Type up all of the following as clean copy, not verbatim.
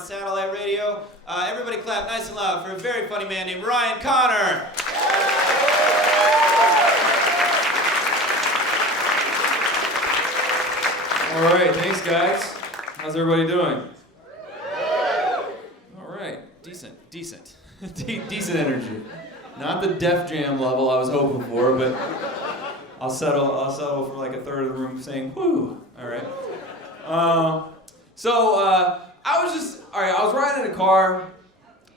Satellite radio. Everybody clap nice and loud for a very funny man named Ryan Connor. All right, thanks guys. How's everybody doing? All right, decent. Decent energy. Not the Def Jam level I was hoping for, but I'll settle for like a third of the room saying whoo. All right. I was riding in a car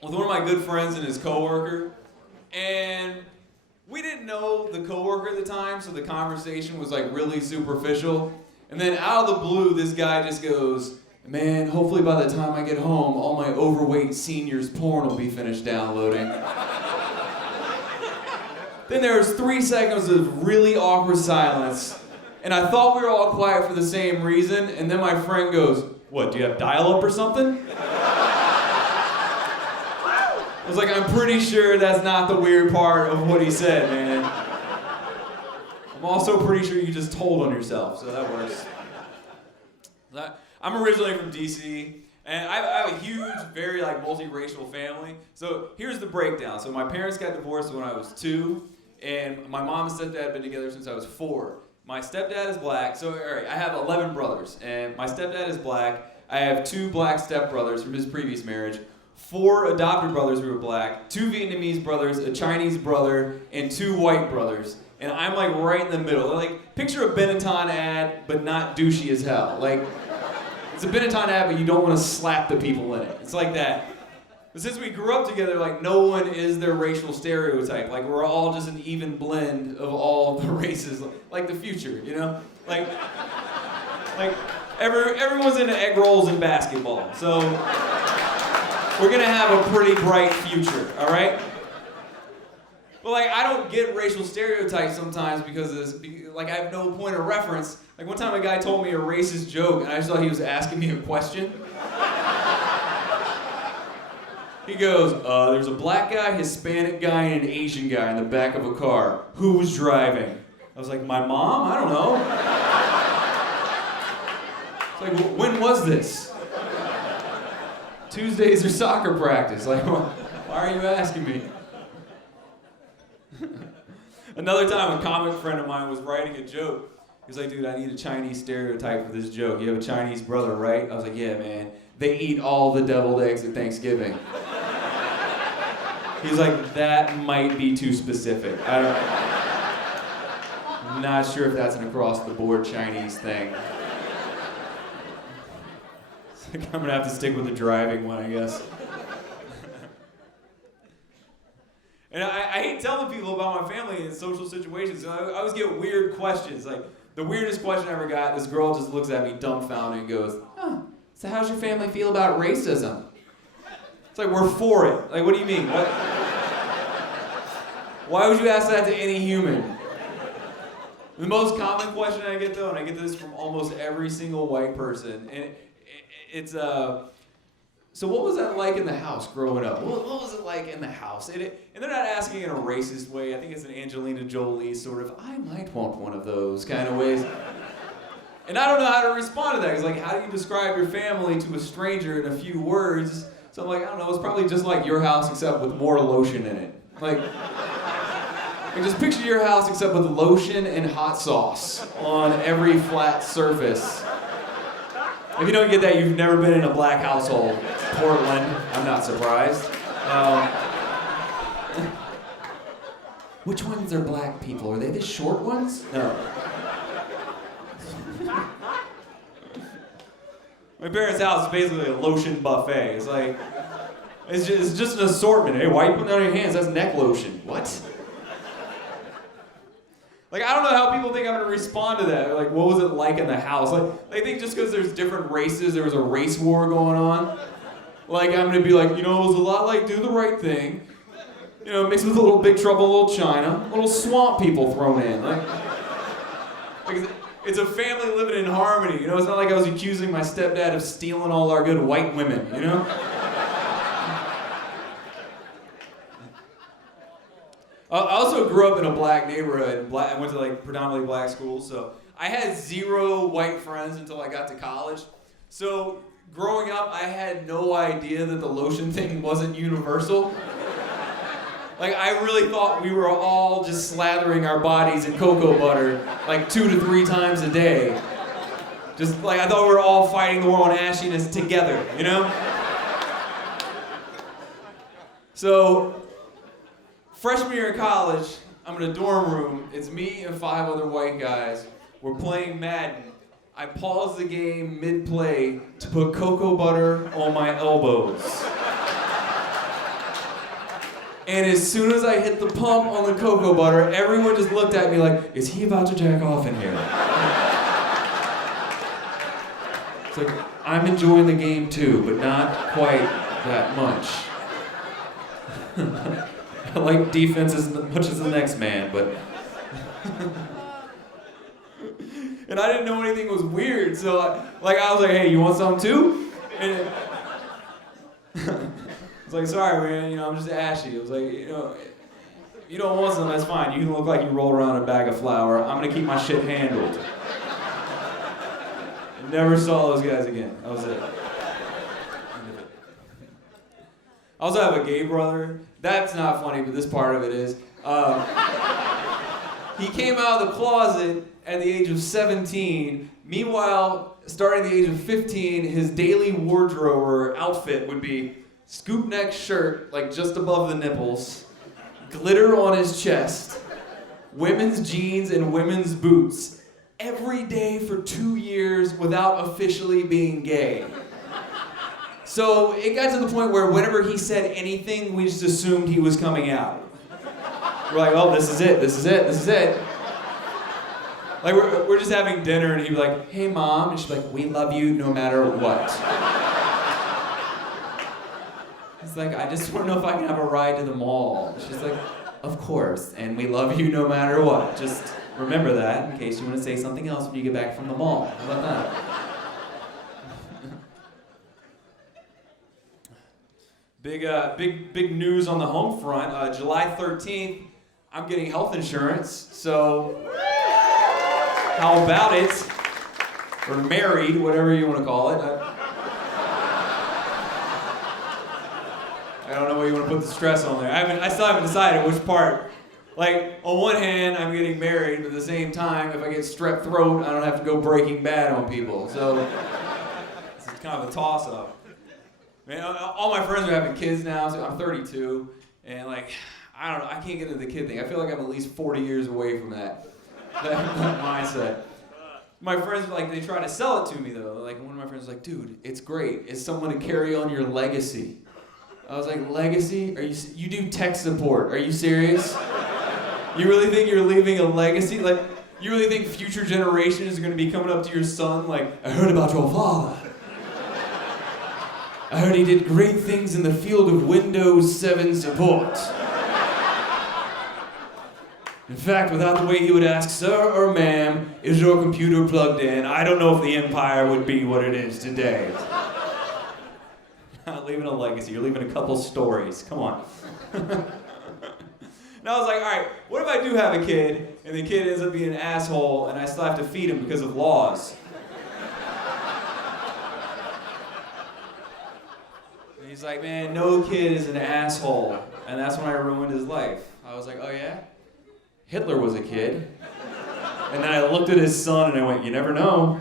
with one of my good friends and his coworker, and we didn't know the coworker at the time, so the conversation was like really superficial. And then out of the blue, this guy just goes, "Man, hopefully by the time I get home, all my overweight seniors porn will be finished downloading." Then there was 3 seconds of really awkward silence, and I thought we were all quiet for the same reason, and then my friend goes, "What, do you have dial-up or something?" I was like, I'm pretty sure that's not the weird part of what he said, man. I'm also pretty sure you just told on yourself, so that works. I'm originally from DC, and I have a huge, very multiracial family. So here's the breakdown. So my parents got divorced when I was 2, and my mom and stepdad have been together since I was 4. My stepdad is black, so all right, I have 11 brothers, and my stepdad is black. I have 2 black stepbrothers from his previous marriage, 4 adopted brothers who are black, 2 Vietnamese brothers, a Chinese brother, and 2 white brothers. And I'm like right in the middle. Like, picture a Benetton ad, but not douchey as hell. Like, it's a Benetton ad, but you don't want to slap the people in it. It's like that. But since we grew up together, like, no one is their racial stereotype. Like, we're all just an even blend of all the races. Like the future, you know? Like everyone's into egg rolls and basketball. So we're gonna have a pretty bright future, all right? But I don't get racial stereotypes sometimes because I have no point of reference. Like one time a guy told me a racist joke and I just thought he was asking me a question. He goes, there's a black guy, Hispanic guy, and an Asian guy in the back of a car. Who was driving? I was like, my mom? I don't know. It's like, when was this? Tuesdays or soccer practice. Like, why are you asking me? Another time, a comic friend of mine was writing a joke. He was like, dude, I need a Chinese stereotype for this joke. You have a Chinese brother, right? I was like, yeah, man. They eat all the deviled eggs at Thanksgiving. He's like, that might be too specific. I'm not sure if that's an across-the-board Chinese thing. I'm gonna have to stick with the driving one, I guess. And I hate telling people about my family in social situations. I always get weird questions. Like, the weirdest question I ever got, this girl just looks at me dumbfounded and goes, so how's your family feel about racism? It's like, we're for it. Like, what do you mean? What? Why would you ask that to any human? The most common question I get, though, and I get this from almost every single white person, and it's, so what was that like in the house growing up? What was it like in the house? And they're not asking in a racist way. I think it's an Angelina Jolie sort of, I might want one of those kind of ways. And I don't know how to respond to that. It's like, how do you describe your family to a stranger in a few words? So I'm like, I don't know, it's probably just like your house except with more lotion in it. Like just picture your house except with lotion and hot sauce on every flat surface. If you don't get that, you've never been in a black household. Portland, I'm not surprised. Which ones are black people? Are they the short ones? No. My parents' house is basically a lotion buffet. It's like, it's just an assortment. Hey, why are you putting that on your hands? That's neck lotion. What? Like, I don't know how people think I'm gonna respond to that. Like, what was it like in the house? Like they think just because there's different races, there was a race war going on. Like, I'm gonna be like, it was a lot like Do the Right Thing. Mixed with a little Big Trouble in Little China. Little swamp people thrown in. Like it's a family living in harmony. It's not like I was accusing my stepdad of stealing all our good white women, I also grew up in a black neighborhood. I went to predominantly black schools, so I had 0 white friends until I got to college. So growing up, I had no idea that the lotion thing wasn't universal. Like, I really thought we were all just slathering our bodies in cocoa butter like 2 to 3 times a day. Just like, I thought we were all fighting the war on ashiness together, you know? So, freshman year in college, I'm in a dorm room. It's me and 5 other white guys. We're playing Madden. I pause the game mid-play to put cocoa butter on my elbows. And as soon as I hit the pump on the cocoa butter, everyone just looked at me like, is he about to jack off in here? It's like, I'm enjoying the game too, but not quite that much. I like defense as much as the next man, but... And I didn't know anything was weird, so I was like, hey, you want something too? And it's like, sorry, man, I'm just ashy. It was like, if you don't want something, that's fine. You can look like you rolled around a bag of flour. I'm gonna keep my shit handled. Never saw those guys again. That was it. I also have a gay brother. That's not funny, but this part of it is. He came out of the closet at the age of 17. Meanwhile, starting at the age of 15, his daily wardrobe or outfit would be scoop neck shirt, like just above the nipples, glitter on his chest, women's jeans and women's boots, every day for 2 years without officially being gay. So it got to the point where whenever he said anything, we just assumed he was coming out. We're like, oh, this is it, this is it, this is it. Like, we're just having dinner, and he'd be like, hey, Mom. And she'd be like, we love you no matter what. He's like, I just want to know if I can have a ride to the mall. She's like, of course, and we love you no matter what. Just remember that in case you want to say something else when you get back from the mall. How about that? Big news on the home front. July 13th, I'm getting health insurance, so how about it? Or married, whatever you want to call it. I don't know what you want to put the stress on there. I still haven't decided which part. Like, on one hand, I'm getting married, but at the same time, if I get strep throat, I don't have to go Breaking Bad on people. So, it's kind of a toss-up. Man, all my friends are having kids now, so I'm 32, and like, I don't know, I can't get into the kid thing. I feel like I'm at least 40 years away from that mindset. My friends, like, they try to sell it to me, though. Like, one of my friends was like, dude, it's great. It's someone to carry on your legacy. I was like, legacy? You do tech support. Are you serious? You really think you're leaving a legacy? Like, you really think future generations are going to be coming up to your son like, I heard about your father. I heard he did great things in the field of Windows 7 support. In fact, without the way he would ask, sir or ma'am, is your computer plugged in? I don't know if the empire would be what it is today. You're not leaving a legacy, you're leaving a couple stories. Come on. And I was like, all right, what if I do have a kid, and the kid ends up being an asshole, and I still have to feed him because of laws? And he's like, man, no kid is an asshole. And that's when I ruined his life. I was like, oh yeah? Hitler was a kid. And then I looked at his son and I went, you never know.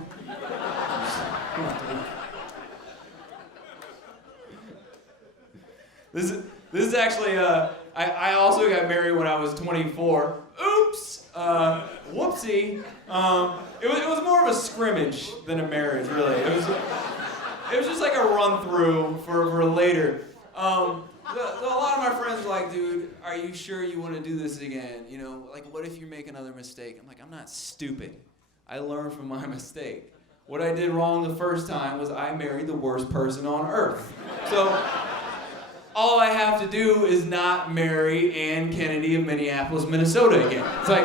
This is actually, I also got married when I was 24. Oops! Whoopsie. It was more of a scrimmage than a marriage, really. It was just like a run through for later. So a lot of my friends were like, dude, are you sure you want to do this again? You know, like, what if you make another mistake? I'm like, I'm not stupid. I learned from my mistake. What I did wrong the first time was I married the worst person on earth. So all I have to do is not marry Ann Kennedy of Minneapolis, Minnesota again. It's like,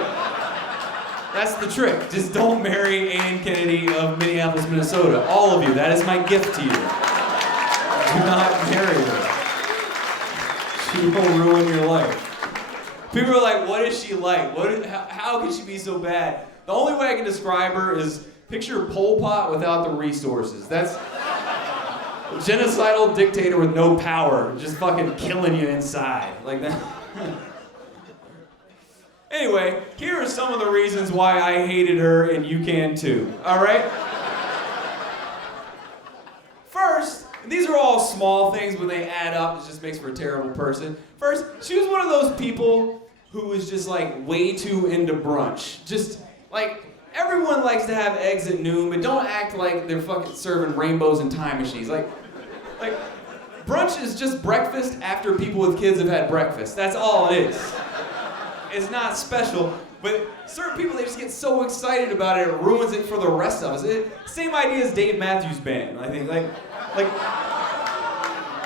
that's the trick. Just don't marry Ann Kennedy of Minneapolis, Minnesota. All of you, that is my gift to you. Do not marry her. She will ruin your life. People are like, what is she like? How can she be so bad? The only way I can describe her is picture Pol Pot without the resources. That's genocidal dictator with no power, just fucking killing you inside. Like that. Anyway, here are some of the reasons why I hated her, and you can too. All right? First, and these are all small things, but they add up. It just makes for a terrible person. First, she was one of those people who was just like way too into brunch. Just like, everyone likes to have eggs at noon, but don't act like they're fucking serving rainbows and time machines. Like brunch is just breakfast after people with kids have had breakfast. That's all it is. It's not special, but certain people, they just get so excited about it, it ruins it for the rest of us. Same idea as Dave Matthews Band, I think. Like,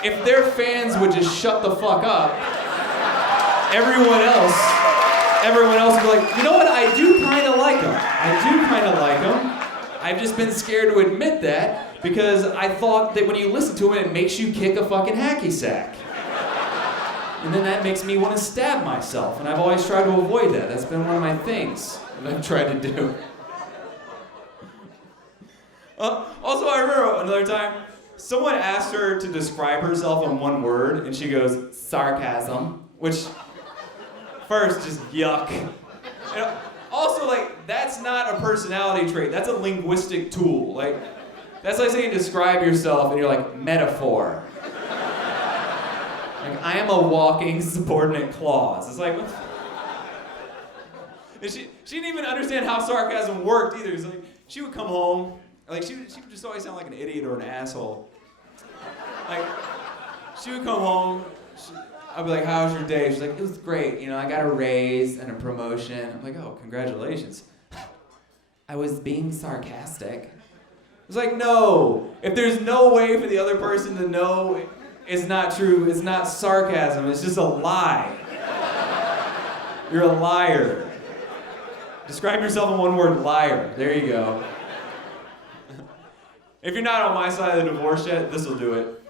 if their fans would just shut the fuck up, everyone else would be like, you know what, I do kind of like them. I've just been scared to admit that because I thought that when you listen to them, it makes you kick a fucking hacky sack. And then that makes me want to stab myself, and I've always tried to avoid that. That's been one of my things that I've tried to do. Also, I remember another time, someone asked her to describe herself in one word, and she goes, sarcasm, which, first, just yuck. And also, like, that's not a personality trait. That's a linguistic tool. Like, that's like saying describe yourself, and you're like, metaphor. Like, I am a walking subordinate clause. It's like, and she didn't even understand how sarcasm worked either. It's like, she would come home, like, she would just always sound like an idiot or an asshole. Like, she would come home, I'd be like, how was your day? She's like, it was great. You know, I got a raise and a promotion. I'm like, oh, congratulations. I was being sarcastic. It's like, no. If there's no way for the other person to know it's not true, it's not sarcasm, it's just a lie. You're a liar. Describe yourself in one word, liar. There you go. If you're not on my side of the divorce yet, this will do it.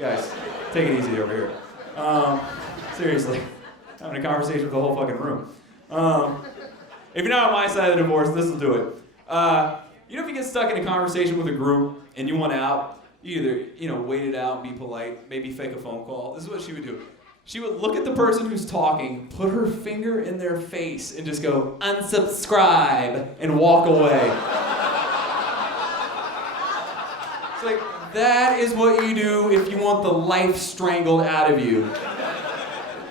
Guys, take it easy over here. Seriously, having a conversation with the whole fucking room. If you're not on my side of the divorce, this will do it. You know, if you get stuck in a conversation with a group and you want out, you either, wait it out, be polite, maybe fake a phone call. This is what she would do. She would look at the person who's talking, put her finger in their face, and just go, unsubscribe, and walk away. It's like, that is what you do if you want the life strangled out of you.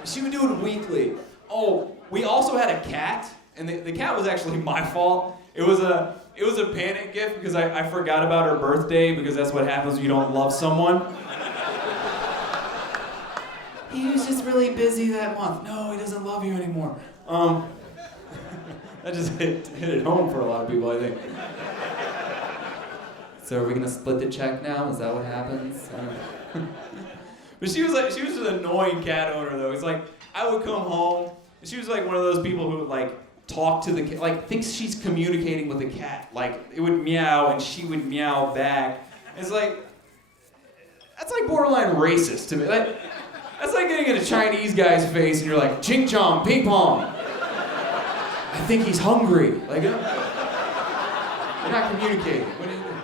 She would do it weekly. Oh, we also had a cat, and the cat was actually my fault. It was a panic gift because I forgot about her birthday, because that's what happens when you don't love someone. He was just really busy that month. No, he doesn't love you anymore. That just hit it home for a lot of people, I think. So are we gonna split the check now? Is that what happens? But she was an annoying cat owner though. It's like, I would come home, and she was like one of those people who would like talk to the cat, like thinks she's communicating with the cat. Like, it would meow and she would meow back. It's like, that's like borderline racist to me. Like, that's like getting in a Chinese guy's face and you're like, ching chong, ping pong. I think he's hungry. Like, you're not communicating. What are you doing?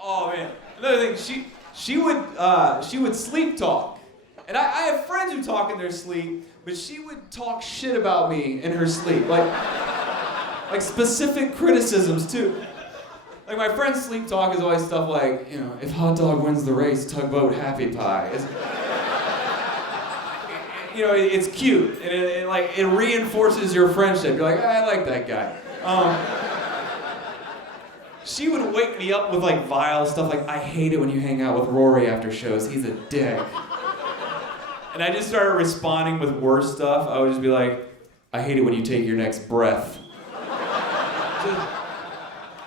Oh man, another thing, she would sleep talk. And I have friends who talk in their sleep, but she would talk shit about me in her sleep. Like specific criticisms too. Like, my friend's sleep talk is always stuff like, if hot dog wins the race, tugboat happy pie. It's cute, and it reinforces your friendship. You're like, I like that guy. She would wake me up with like vile stuff like, I hate it when you hang out with Rory after shows, he's a dick. And I just started responding with worse stuff. I would just be like, I hate it when you take your next breath.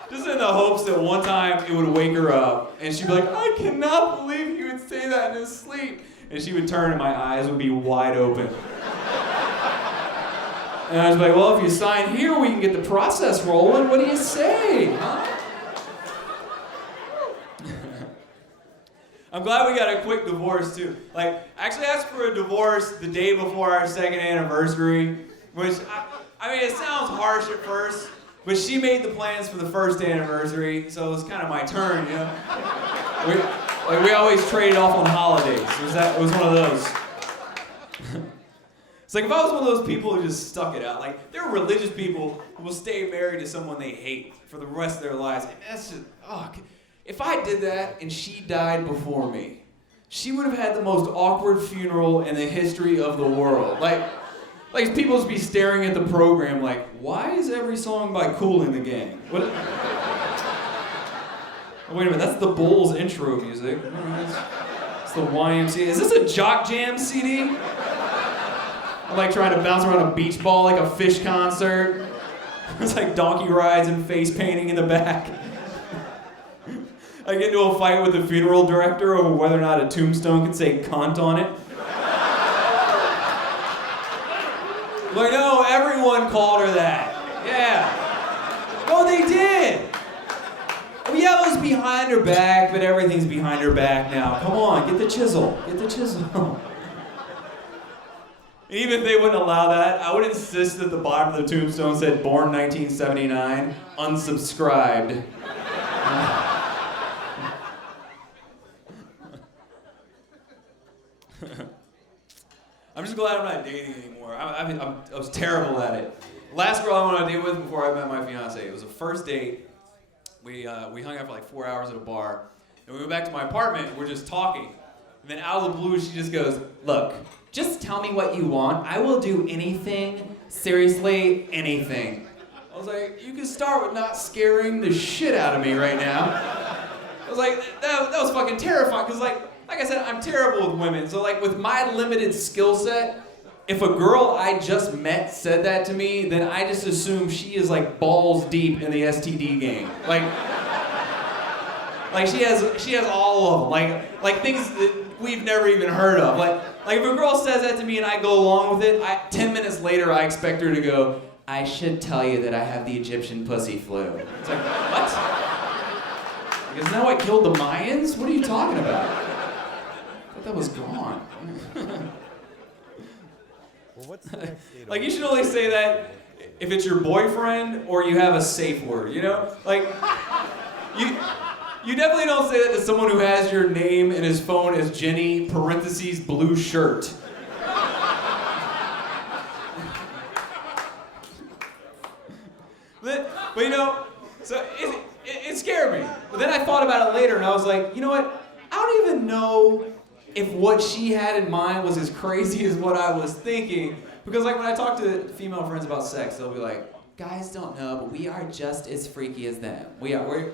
Just in the hopes that one time it would wake her up, and she'd be like, I cannot believe you would say that in his sleep. And she would turn and my eyes would be wide open. And I was like, well, if you sign here, we can get the process rolling. What do you say, huh? I'm glad we got a quick divorce too. Like, I actually asked for a divorce the day before our second anniversary, which, I mean, it sounds harsh at first, But she made the plans for the first anniversary, so it was kind of my turn, you know? We always traded off on holidays. It was one of those. It's like if I was one of those people who just stuck it out. Like, there are religious people who will stay married to someone they hate for the rest of their lives. And that's just, if I did that and she died before me, she would have had the most awkward funeral in the history of the world. Like people would be staring at the program like, why is every song by Kool and the Gang? What? Wait a minute, that's the Bulls intro music. It's the YMCA. Is this a Jock Jam CD? I'm like trying to bounce around a beach ball like a Fish concert. It's like donkey rides and face painting in the back. I get into a fight with the funeral director over whether or not a tombstone can say cunt on it. Like, no, everyone called her that. Yeah. No, they did. Oh, yeah, it was behind her back, but everything's behind her back now. Come on, get the chisel. Get the chisel. Even if they wouldn't allow that, I would insist that the bottom of the tombstone said, born 1979, unsubscribed. I'm just glad I'm not dating anymore. I was terrible at it. Last girl I went on a date with before I met my fiance, it was a first date. We hung out for like 4 hours at a bar. And we went back to my apartment, and we're just talking. And then out of the blue, she just goes, look, just tell me what you want. I will do anything, seriously, anything. I was like, you can start with not scaring the shit out of me right now. I was like, that was fucking terrifying, because like I said, I'm terrible with women. So like with my limited skill set, if a girl I just met said that to me, then I just assume she is like balls deep in the STD game. Like she has all of them. Like things that we've never even heard of. Like if a girl says that to me and I go along with it, 10 minutes later I expect her to go, I should tell you that I have the Egyptian pussy flu. It's like, what? Like, isn't that what killed the Mayans? What are you talking about? I thought that was gone. Well, what's the next date? Like, you should only say that if it's your boyfriend or you have a safe word, you know? Like, you definitely don't say that to someone who has your name in his phone as Jenny, parentheses, blue shirt. But you know, so it scared me. But then I thought about it later and I was like, you know what? I don't even know if what she had in mind was as crazy as what I was thinking. Because like when I talk to female friends about sex, they'll be like, guys don't know, but we are just as freaky as them. We are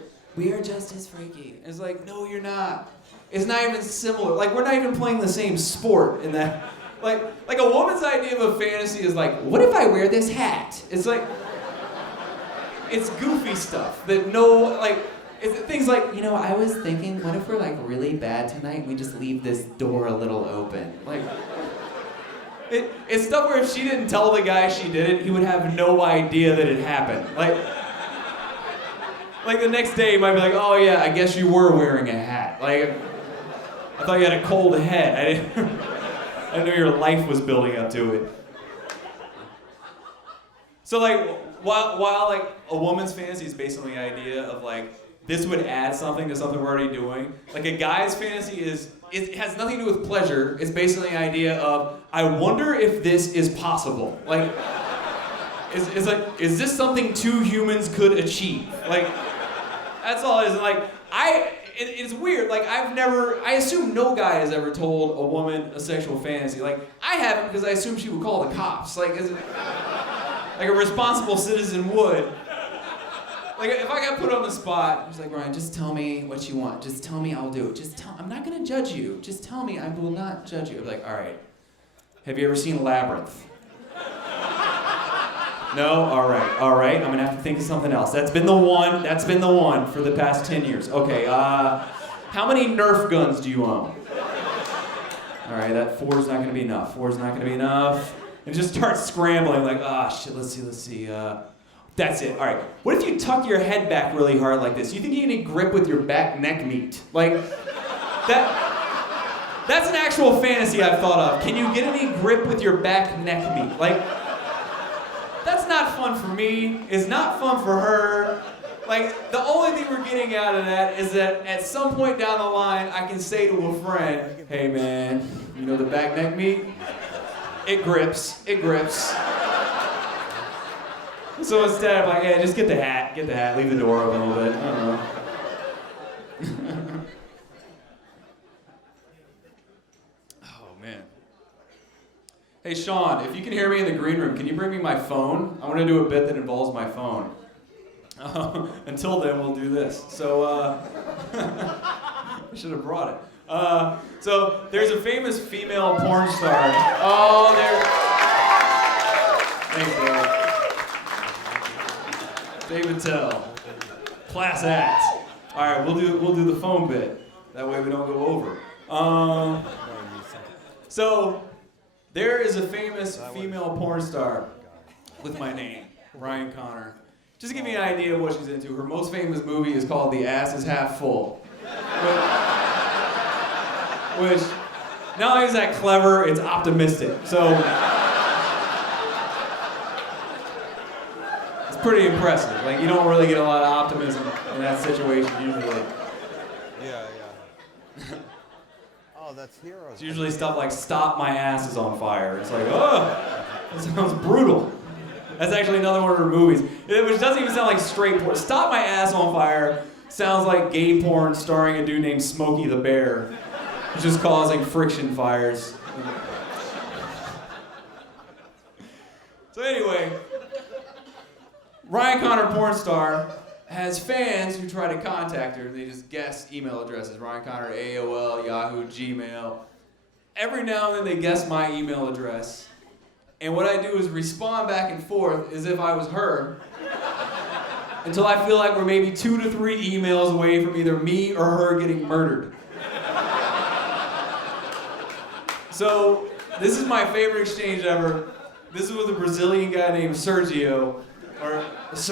just as freaky. And it's like, no, you're not. It's not even similar. Like, we're not even playing the same sport in that. Like a woman's idea of a fantasy is like, what if I wear this hat? It's like, it's goofy stuff that it's things like, you know, I was thinking, what if we're like really bad tonight and we just leave this door a little open? Like, it's stuff where if she didn't tell the guy she did it, he would have no idea that it happened. Like the next day, he might be like, oh yeah, I guess you were wearing a hat. Like, I thought you had a cold head. I didn't know your life was building up to it. So like, while like a woman's fantasy is based on the idea of like, this would add something to something we're already doing, like a guy's fantasy it has nothing to do with pleasure. It's based on the idea of, I wonder if this is possible. Like, is this something two humans could achieve? Like, that's all it is. And like, it's weird. Like, I assume no guy has ever told a woman a sexual fantasy. Like, I haven't because I assume she would call the cops. Like a responsible citizen would. Like, if I got put on the spot, I was like, Ryan, just tell me what you want. Just tell me, I'll do it. I'm not gonna judge you. Just tell me, I will not judge you. I'd be like, all right, have you ever seen Labyrinth? No? All right, I'm gonna have to think of something else. That's been the one for the past 10 years. Okay, how many Nerf guns do you own? All right, that 4's not gonna be enough. And just start scrambling, like, shit, let's see. That's it. All right. What if you tuck your head back really hard like this? You think you get any grip with your back neck meat? Like, that's an actual fantasy I've thought of. Can you get any grip with your back neck meat? Like, that's not fun for me. It's not fun for her. Like, the only thing we're getting out of that is that at some point down the line, I can say to a friend, hey man, you know the back neck meat? It grips. So instead, I'm like, hey, just get the hat, leave the door open a little bit. I don't know. Oh, man. Hey, Sean, if you can hear me in the green room, can you bring me my phone? I want to do a bit that involves my phone. Until then, we'll do this. So, I should have brought it. So, there's a famous female porn star. Oh, there. Thanks, David. David Tell. Class act. All right, we'll do the phone bit. That way we don't go over. So, there is a famous female porn star with my name, Ryan Connor. Just to give you an idea of what she's into, her most famous movie is called The Ass is Half Full. Which, not only is that clever, it's optimistic. So, it's pretty impressive. Like, you don't really get a lot of optimism in that situation usually. Yeah. Oh, that's Heroes. It's usually stuff like, stop, my ass is on fire. It's like, oh, that sounds brutal. That's actually another one of her movies, which doesn't even sound like straight porn. Stop, my ass on fire sounds like gay porn starring a dude named Smokey the Bear, who's just causing friction fires. So anyway, Ryan Connor, porn star, has fans who try to contact her. They just guess email addresses. Ryan Connor, AOL, Yahoo, Gmail. Every now and then they guess my email address. And what I do is respond back and forth as if I was her until I feel like we're maybe 2 to 3 emails away from either me or her getting murdered. So this is my favorite exchange ever. This is with a Brazilian guy named Sergio. This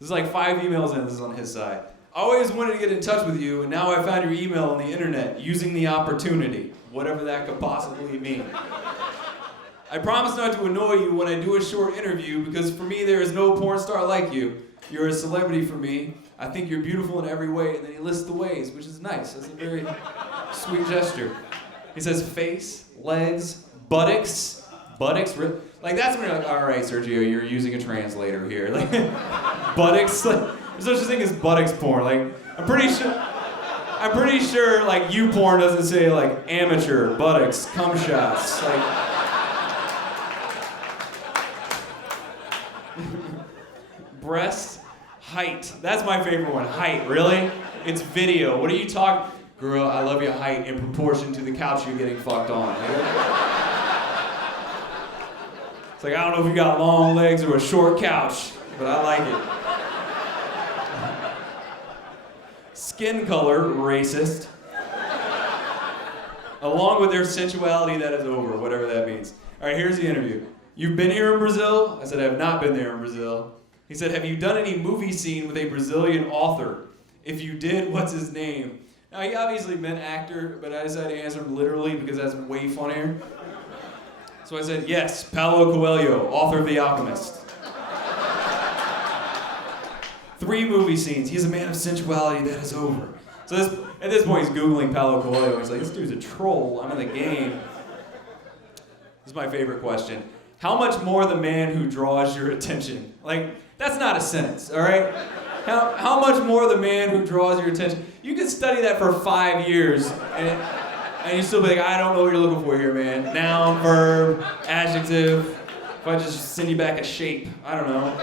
is like 5 emails in, this is on his side. I always wanted to get in touch with you, and now I found your email on the internet, using the opportunity, whatever that could possibly mean. I promise not to annoy you when I do a short interview, because for me there is no porn star like you. You're a celebrity for me. I think you're beautiful in every way, and then he lists the ways, which is nice. That's a very sweet gesture. He says face, legs, buttocks, like that's when you're like, all right, Sergio, you're using a translator here. Like, buttocks, like, there's no such thing as buttocks porn. Like, I'm pretty sure, like, you porn doesn't say, like, amateur, buttocks, cum shots, like. Breast, height. That's my favorite one, height, really? It's video. What are you talking? Girl, I love your height in proportion to the couch you're getting fucked on. It's like, I don't know if you got long legs or a short couch, but I like it. Skin color, racist. Along with their sensuality, that is over, whatever that means. All right, here's the interview. You've been here in Brazil? I said, I have not been there in Brazil. He said, have you done any movie scene with a Brazilian author? If you did, what's his name? Now, he obviously meant actor, but I decided to answer him literally because that's way funnier. So I said, yes, Paulo Coelho, author of The Alchemist. 3 movie scenes. He's a man of sensuality, that is over. So at this point, he's Googling Paulo Coelho. He's like, this dude's a troll. I'm in the game. This is my favorite question. How much more the man who draws your attention? Like, that's not a sentence, all right? How much more the man who draws your attention? You could study that for 5 years, and you still be like, I don't know what you're looking for here, man. Noun, verb, adjective. If I just send you back a shape, I don't know.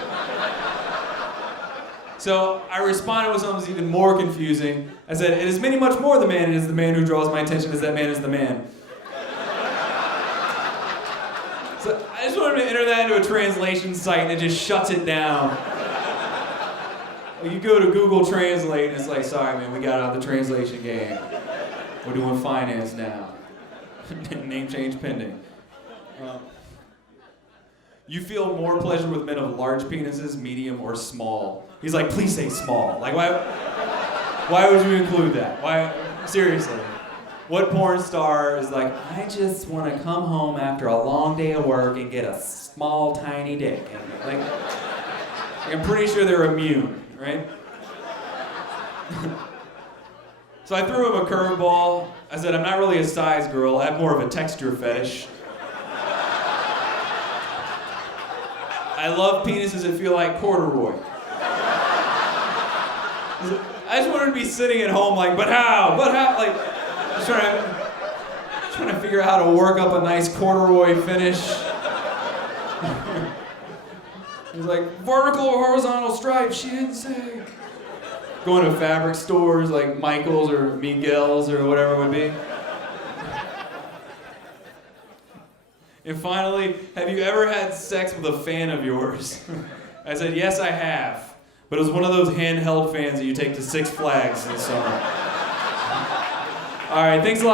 So I responded with something that's even more confusing. I said, it is many much more the man, it is the man who draws my attention as that man is the man. So I just wanted to enter that into a translation site and it just shuts it down. Like you go to Google Translate and it's like, sorry man, we got out of the translation game. We're doing finance now. Name change pending. You feel more pleasure with men of large penises, medium, or small. He's like, please say small. Like, why would you include that? Why? Seriously. What porn star is like, I just want to come home after a long day of work and get a small, tiny dick? And like, I'm pretty sure they're immune, right? So I threw him a curveball. I said, I'm not really a size girl. I have more of a texture fetish. I love penises that feel like corduroy. I just wanted to be sitting at home like, but how? Like, just trying to figure out how to work up a nice corduroy finish. He's like, vertical or horizontal stripes, she didn't say. Going to fabric stores like Michael's or Miguel's or whatever it would be. And finally, have you ever had sex with a fan of yours? I said, yes, I have. But it was one of those handheld fans that you take to Six Flags in the summer. All right, thanks a lot.